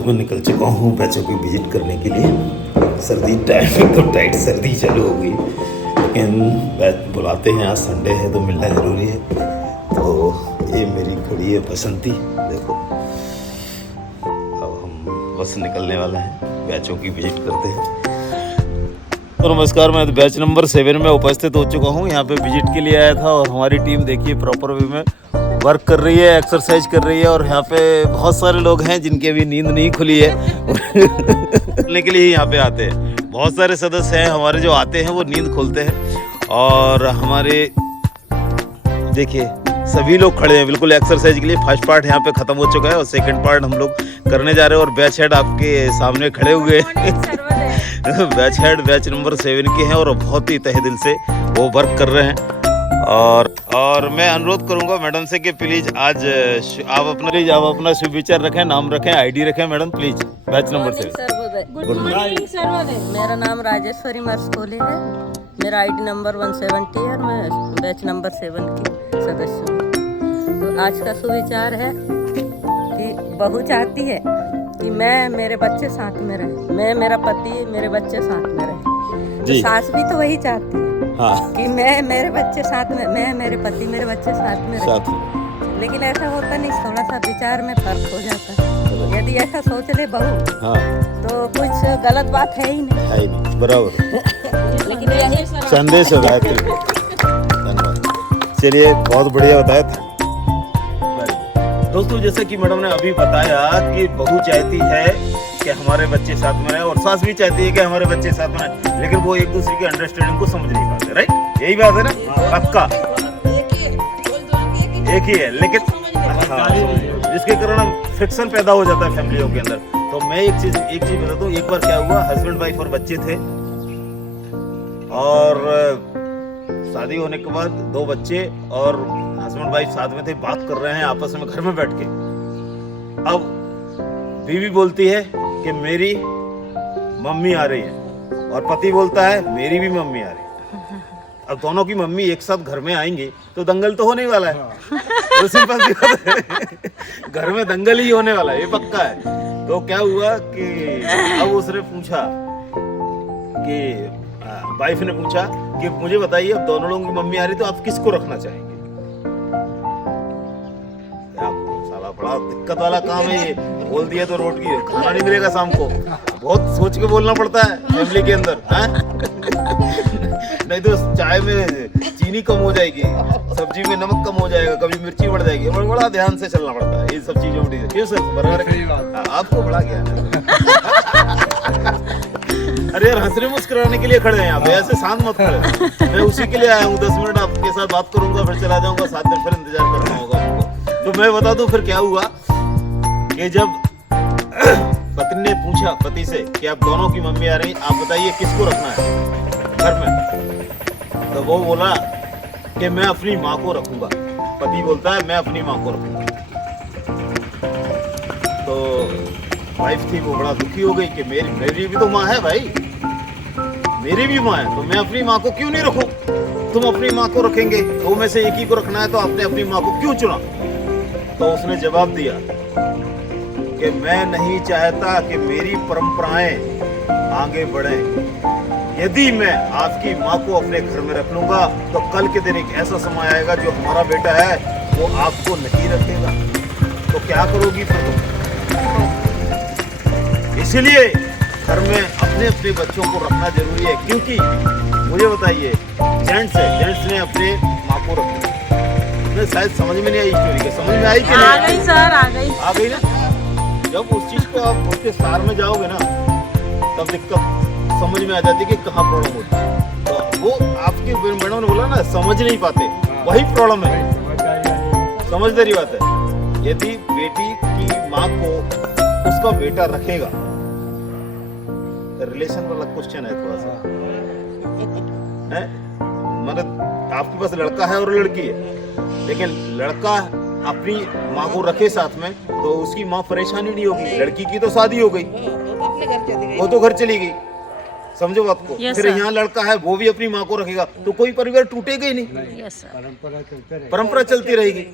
तुरंत मैं निकल चुका हूँ बच्चों की विजिट करने के लिए। सर्दी टाइम तो टाइट सर्दी चालू हो गई, लेकिन बैच बुलाते हैं, आज संडे है तो मिलना ज़रूरी है। तो ये मेरी खड़ी है बसंती, देखो अब हम बस निकलने वाले हैं, बैचों की विजिट करते हैं। तो नमस्कार, मैं बैच नंबर 7 में उपस्थित हो चुका हूँ। यहाँ पे विजिट के लिए आया था और हमारी टीम देखिए प्रॉपर वे में वर्क कर रही है, एक्सरसाइज कर रही है। और यहाँ पे बहुत सारे लोग हैं जिनकी अभी नींद नहीं खुली है खुलने के लिए ही यहाँ पे आते हैं। बहुत सारे सदस्य हैं हमारे जो आते हैं वो नींद खोलते हैं। और हमारे देखिए सभी लोग खड़े हैं बिल्कुल एक्सरसाइज के लिए। फर्स्ट पार्ट यहाँ पे खत्म हो चुका है और सेकंड पार्ट हम लोग करने जा रहे हैं। और बैच हेड आपके सामने खड़े हुए बैच हेड बैच नंबर 7 के हैं और बहुत ही तहे दिल से वो वर्क कर रहे हैं। और मैं अनुरोध करूंगा मैडम से कि प्लीज आज आप अपना शुभ विचार रखें, नाम रखें, आईडी रखें madam please. Batch number 7। Good morning Sarvodaya. मेरा नाम राजेश्वरी मर्सकोले है, मेरा आईडी नंबर 170 है और मैं बैच नंबर 7 की सदस्य हूँ। तो आज का सुविचार है कि बहू चाहती है कि मैं मेरे बच्चे साथ में रहे, मैं मेरा पति मेरे बच्चे साथ में रहे। तो सास भी तो वही चाहती है कि मैं मेरे बच्चे साथ में, मैं मेरे पति मेरे बच्चे साथ में रहे। लेकिन ऐसा होता नहीं, थोड़ा सा विचार में फर्क हो जाता है। यदि ऐसा सोच ले बहू तो कुछ गलत बात है ही नहीं, है ही नहीं, बराबर। लेकिन यही संदेश हो गायत्री, धन्यवाद। चलिए बहुत बढ़िया बताया था दोस्तों। जैसे कि मैडम ने अभी बताया कि बहू चाहती है कि हमारे बच्चे साथ में रहे और सास भी चाहती है कि हमारे बच्चे साथ में रहे, लेकिन वो एक दूसरे की अंडरस्टैंडिंग को समझ नहीं पाते। राइट, यही बात है ना, पक्का एक ही है, लेकिन जिसके कारण फ्रिक्शन पैदा हो जाता है फैमिलियों के अंदर। तो मैं एक चीज बताता हूँ। एक बार क्या हुआ, हस्बैंड वाइफ और बच्चे थे और शादी होने के बाद 2 बच्चे और हस्बैंड वाइफ साथ में थे, बात कर रहे हैं आपस में घर में बैठ के। अब बीवी बोलती है कि मेरी मम्मी आ रही है और पति बोलता है मेरी भी मम्मी आ रही है। अब दोनों की मम्मी एक साथ घर में आएंगी तो दंगल तो होने ही वाला है। तो सिंपल सी बात है, घर में दंगल ही होने वाला है, ये पक्का है। तो क्या हुआ कि अब उसने पूछा कि वाइफ ने पूछा कि मुझे बताइए अब दोनों लोगों की मम्मी आ रही तो आप किसको रखना चाहेंगे। साला बड़ा दिक्कत वाला काम है ये, बोल दिया तो रोटी खाना नहीं मिलेगा शाम को। बहुत सोच के बोलना पड़ता है फैमिली के अंदर, नहीं तो चाय में चीनी कम हो जाएगी, सब्जी में नमक कम हो जाएगा, कभी मिर्ची बढ़ जाएगी। बड़ा ध्यान से चलना पड़ता है ये सब चीजों में। क्यों सर, बराबर आपको बड़ा ज्ञान है। अरे यार हंसने मुस्कुराने के लिए खड़े हैं यहाँ पे, ऐसे शांत मत खड़े। मैं उसी के लिए आया हूँ, 10 मिनट आपके साथ बात करूंगा फिर चला जाऊंगा, 7 दिन फिर इंतजार करना होगा आपको। तो मैं बता दूं फिर क्या हुआ कि जब पत्नी ने पूछा पति से कि आप दोनों की मम्मी आ रही, आप बताइए किसको रखना है घर में। तो वो बोला कि मैं अपनी माँ को रखूंगा। पति बोलता है मैं अपनी माँ को रखूंगा। तो वाइफ थी वो बड़ा दुखी हो गई कि मेरी भी तो माँ है भाई, मेरी भी माँ है, तो मैं अपनी माँ को क्यों नहीं रखूं। तुम अपनी माँ को रखेंगे, दो में से एक ही को रखना है, तो आपने अपनी माँ को क्यों चुना। तो उसने जवाब दिया कि मैं नहीं चाहता कि मेरी परंपराएं आगे बढ़ें। यदि मैं आपकी माँ को अपने घर में रख लूंगा तो कल के दिन एक ऐसा समय आएगा जो हमारा बेटा है वो आपको नहीं रखेगा, तो क्या करोगी फिर तुम। इसलिए घर में अपने अपने बच्चों को रखना जरूरी है। क्योंकि मुझे बताइए जेंट्स ने अपने माँ को रखी, शायद समझ में नहीं आई स्टोरी के, समझ में आई कि नहीं? आ गई सर, आ गई ना। जब उस चीज को आप उसके सार में जाओगे ना तब दिक्कत समझ में आ जाती है कि कहाँ प्रॉब्लम होती है। तो वो आपकी मैडम ने बोला ना, समझ नहीं पाते, वही प्रॉब्लम है। समझदारी बात है। यदि बेटी की माँ को उसका बेटा रखेगा, रिलेशन वाला क्वेश्चन है थोड़ा सा है, मतलब आपके पास लड़का है और लड़की है, लेकिन लड़का अपनी माँ को रखे साथ में तो उसकी माँ परेशानी नहीं होगी। लड़की की तो शादी हो गई, वो तो घर चली गई, समझो बात को। फिर यहाँ लड़का है वो भी अपनी माँ को रखेगा तो कोई परिवार टूटेगा ही नहीं, परंपरा चलती रहेगी।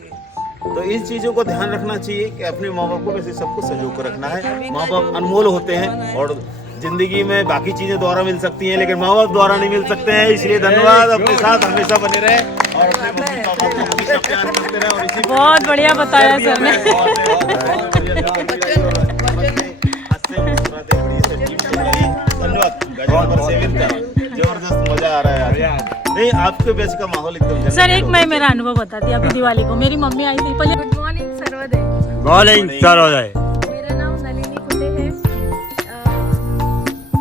तो इस चीज़ों को ध्यान रखना चाहिए कि अपने माँ बाप को वैसे सबको संजो कर रखना है। माँ बाप अनमोल होते हैं और जिंदगी में बाकी चीजें द्वारा मिल सकती हैं, लेकिन माँ बाप द्वारा नहीं मिल सकते हैं। इसलिए धन्यवाद, अपने साथ हमेशा बने रहे और अपने मम्मी पापा को हमेशा प्यार करते रहे। और इसी बहुत बढ़िया बताया सर ने। जबरदस्त मजा आ रहा है यार। नहीं, आपके बैच का माहौल एकदम। सर एक मैं मेरा अनुभव बताती अभी दिवाली को मेरी मम्मी आई थी पहले। Good morning Sarvodaya. Morning Sarvodaya. मेरा नाम नलिनी कुटे है।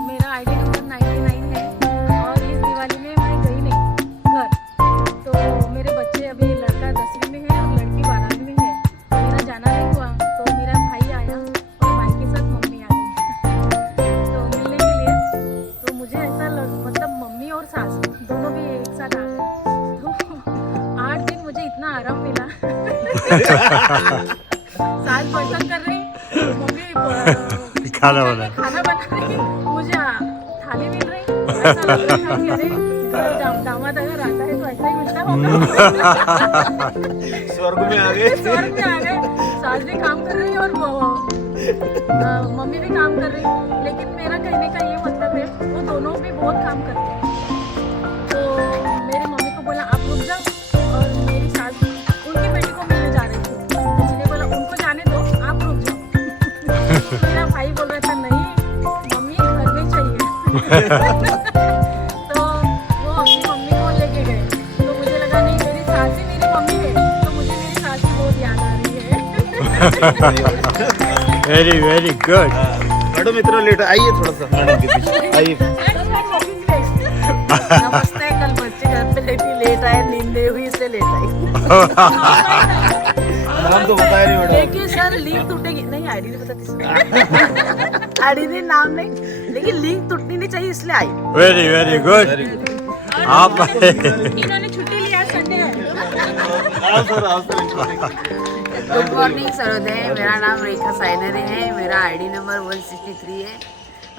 मेरा आईडी नंबर 99 है और इस दिवाली में मैं गई नहीं घर। तो मेरे बच्चे अभी लड़का 10वीं में है और लड़की 12वीं में है, तो मेरा जाना नहीं हुआ। तो मेरा भाई आया और भाई के साथ मम्मी आ गई तो मिलने के लिए। तो मुझे ऐसा मतलब मम्मी और सास दोनों भी एक साथ आ गए। तो 8 दिन मुझे इतना आराम मिला। सास बर्तन कर रही, मम्मी खाना बना रही, मुझे थाली मिल रही। ऐसा लग रहा था कि अरे दामाद अगर आता है तो ऐसा ही मिलता होगा। स्वर्ग में आ गए। स्वर्ग में आ गए। सास भी काम कर रही और मम्मी भी काम कर रही। लेकिन मेरा कहने का ये मतलब है वो दोनों भी बहुत काम करते हैं। तो मेरी मम्मी को बोला आप रुक जाओ, और मेरी सास उनकी बेटी को मिलने जा रही थी, तो मैंने बोला उनको जाने दो, आप रुक जाओ। मेरा भाई बोल रहा था नहीं मम्मी घर में चाहिए। तो वो अपनी मम्मी को लेके गए। तो मुझे लगा नहीं मेरी सास ही मेरी मम्मी है, तो मुझे मेरी सास की बहुत याद आ रही है। Very very good. मैडम इतना लेट आइए, थोड़ा सा मैडम के पीछे आइए। नमस्ते, कल बच्चे घर पे लेट आए, नींद नहीं हुई इसलिए लेट आई। नाम तो बताया नहीं मैडम। लेकिन सर लिंक टूटेगी नहीं, आईडी नहीं बताती। आईडी नहीं, नाम नहीं, लेकिन लिंक टूटनी नहीं चाहिए इसलिए आई। Very very good. आप इन्होंने छुट्टी लिया संडे है। Good morning Sarvodaya. मेरा नाम रेखा साइनरी है। मेरा आईडी नंबर 163 है।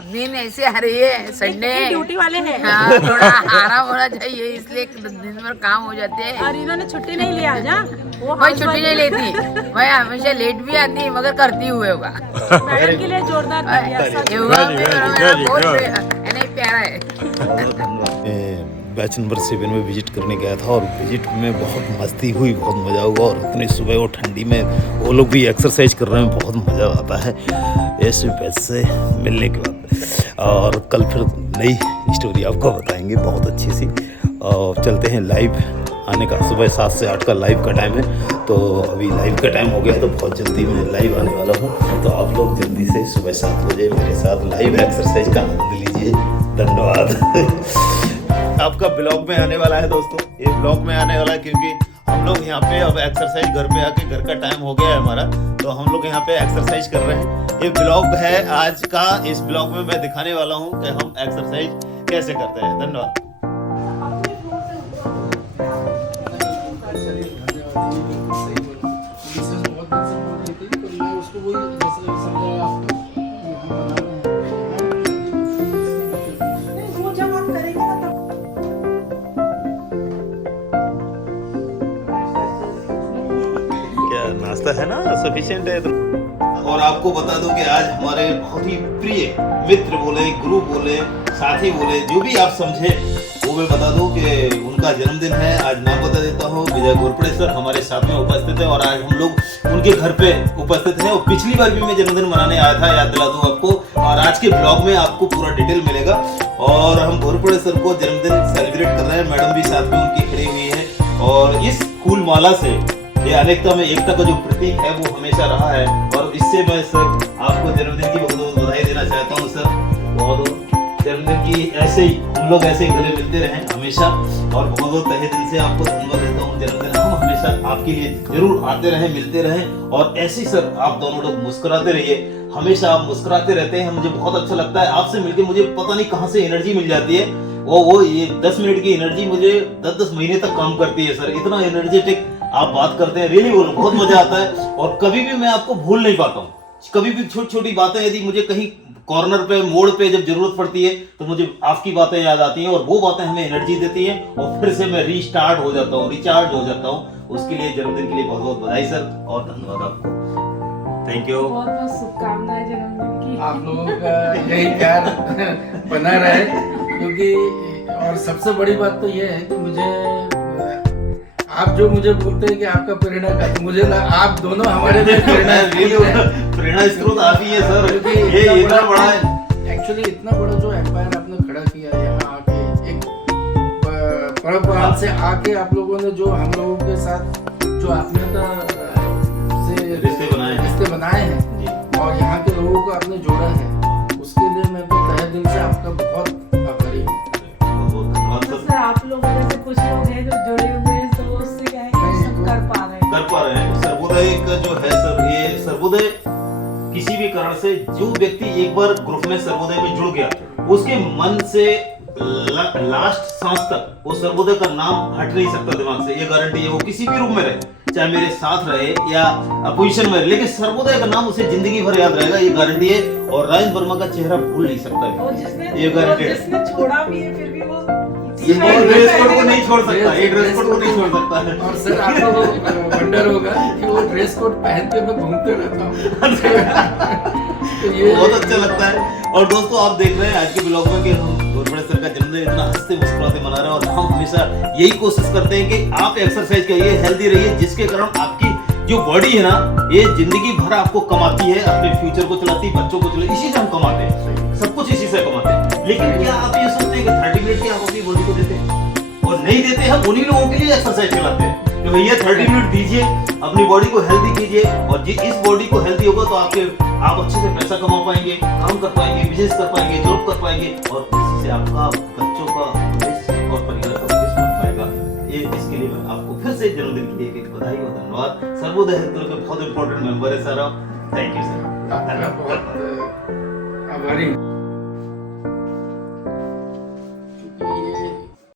नींद ऐसे आ रही है, संडे है, ड्यूटी वाले हैं। हाँ, थोड़ा आराम होना चाहिए, इसलिए दिन भर काम हो जाते हैं। और इन्होंने छुट्टी नहीं लिया जा, वो मैं छुट्टी नहीं लेती, मैं हमेशा लेट भी आती मगर करती हुए होगा। मैडम के लिए जोरदार तालियां। योगा भी Very, मेरा very बहुत good. नहीं प्यारा है। बैच नंबर 7 में विजिट करने गया था और विजिट में बहुत मस्ती हुई, बहुत मज़ा हुआ। और इतनी सुबह और ठंडी में वो लोग भी एक्सरसाइज कर रहे हैं, बहुत मज़ा आता है ऐसे बैच से मिलने के बाद। और कल फिर नई स्टोरी आपको बताएंगे बहुत अच्छी सी। और चलते हैं लाइव आने का, सुबह 7 से 8 का लाइव का टाइम है। तो अभी लाइव का टाइम हो गया, तो बहुत जल्दी मैं लाइव आने वाला हूँ। तो आप लोग जल्दी से सुबह 7 बजे मेरे साथ लाइव एक्सरसाइज का आनंद लीजिए। धन्यवाद। आपका ब्लॉग में आने वाला है दोस्तों, ये ब्लॉग में आने वाला है क्योंकि हम लोग यहाँ पे अब एक्सरसाइज घर पे आके, घर का टाइम हो गया है हमारा, तो हम लोग यहाँ पे एक्सरसाइज कर रहे हैं। ये ब्लॉग है आज का। इस ब्लॉग में मैं दिखाने वाला हूँ कि हम एक्सरसाइज कैसे करते हैं। धन्यवाद। नाश्ता है ना, सफिशिएंट है। और आपको बता दूं कि आज हमारे बहुत ही प्रिय मित्र बोले, गुरु बोले, साथी बोले, जो भी आप समझे वो मैं बता दूं कि उनका जन्मदिन है। आज नाम बता देता हूं, विजय घोरपड़े सर हमारे साथ में उपस्थित है और आज हम लोग उनके घर पे उपस्थित हैं। और पिछली बार भी मैं जन्मदिन मनाने आया था, याद दिला दूं आपको। और आज के ब्लॉग में आपको पूरा डिटेल मिलेगा। और हम घोरपड़े सर को जन्मदिन सेलिब्रेट कर रहे हैं, मैडम भी साथ में उनकी खड़ी हुई है। और इस फूल माला से ये अनेकता में एकता का जो प्रतीक है वो हमेशा रहा है। और इससे मैं सर आपको जन्मदिन की बहुत बहुत बधाई देना चाहता हूँ सर। बहुत जन्मदिन की ऐसे ही हम लोग ऐसे ही गले मिलते रहें हमेशा। और बहुत बहुत तहे दिल से आपको धन्यवाद देता हूँ। जन्मदिन हम हमेशा आपके लिए जरूर आते रहें, मिलते रहें। और ऐसे ही सर आप दोनों लोग मुस्कुराते रहिए, हमेशा आप मुस्कुराते रहते हैं। मुझे बहुत अच्छा लगता है आपसे मिलके, मुझे पता नहीं कहाँ से एनर्जी मिल जाती है। वो ये 10 मिनट की एनर्जी मुझे 10-10 महीने तक काम करती है सर। इतना एनर्जेटिक आप बात करते हैं, रियली बोलो, बहुत मजा आता है। और कभी भी मैं आपको भूल नहीं पाता हूँ। कभी भी छोटी छोटी बातें, यदि मुझे कहीं कॉर्नर पे, मोड़ पे जब जरूरत पड़ती है तो मुझे आपकी बातें याद आती हैं और वो बातें हमें एनर्जी देती हैं और फिर से मैं रीस्टार्ट हो जाता हूँ, रिचार्ज हो जाता हूँ। उसके लिए जन्मदिन के लिए बहुत बहुत बधाई सर और धन्यवाद आपको। Thank you. बहुत बहुत शुभकामनाएं जन्मदिन की। आप लोगों का यही प्यार बना रहे, क्योंकि और सबसे बड़ी बात तो ये है कि मुझे आप जो मुझे बोलते हैं कि आपका प्रेरणा का, मुझे आप दोनों हमारे लिए प्रेरणा स्रोत आप ही है सर, ये इतना बड़ा है। एक्चुअली इतना बड़ा जो एम्पायर आपने खड़ा किया यहाँ आके, एक परंपरा से आके आप लोगों ने जो हम लोगों के साथ जो आत्मीयता से रिश्ते बनाए हैं और यहाँ के लोगों को आपने जोड़ा है, उसके लिए मैं तो तहे दिल से आपका बहुत आभारी हूँ। बहुत धन्यवाद तो सर। सर आप लोग जैसे कुछ लोग हैं जो जुड़े हुए हैं, तो उससे क्या है कि सब कर पा रहे हैं। सर्वोदय का जो है सर, ये सर्वोदय किसी भी कारण से जो व्यक्ति एक बार ग्रुप में सर्वोदय में जुड़ गया, उसके मन से लास्ट सांस तक वो सर्वोदय का नाम हट नहीं सकता दिमाग से, ये गारंटी है। वो किसी भी रूप में रहे, चाहे मेरे साथ रहे या अपोजिशन में रहे, लेकिन सर्वोदय का नाम उसे जिंदगी भर याद रहेगा, ये गारंटी है। और राजेंद्र वर्मा का चेहरा भूल नहीं सकता और है, ये गारंटी है। जिसने छोड़ा भी है फिर भी वो ये ड्रेस कोड को नहीं छोड़ सकता, ये ड्रेस कोड को नहीं छोड़ सकता है। और सर आपको वंडर होगा कि वो ड्रेस कोड पहन के मैं घूमते रहता हूँ। तो ये बहुत अच्छा लगता है। और दोस्तों आप देख रहे हैं आज के ब्लॉग में कि हम घोरपड़े सर का जन्मदिन इतना हंसते मुस्कुराते मना रहे हैं, और हम हमेशा यही कोशिश करते हैं कि आप एक्सरसाइज करिए, हेल्दी रहिए, जिसके कारण आपकी जो बॉडी है ना, ये जिंदगी भर आपको कमाती है, अपने फ्यूचर को चलाती है, बच्चों को चलाती है, इसी से हम कमाते हैं, सब कुछ इसी से कमाते हैं। लेकिन क्या आप ये सोचते हैं कि 30 मिनट की आप अपनी बॉडी को देते हैं? और नहीं देते हैं, उन्हीं लोगों के लिए एक्सरसाइज खिलाते हैं कि भैया 30 मिनट दीजिए, अपनी बॉडी को हेल्दी कीजिए, और इस बॉडी को हेल्दी होगा तो आप अच्छे से पैसा कमा पाएंगे, काम कर पाएंगे, बिजनेस कर पाएंगे, जॉब कर पाएंगे, और इससे आपका बच्चों का भविष्य और परिवार का भविष्य बन पाएगा। ये इसके लिए मैं आपको फिर से जन्मदिन के लिए एक बधाई और धन्यवाद। सर्वोदय हेल्थ क्लब के बहुत इंपॉर्टेंट मेंबर है सर आप। थैंक यू सर, आपका बहुत आभारी हूँ।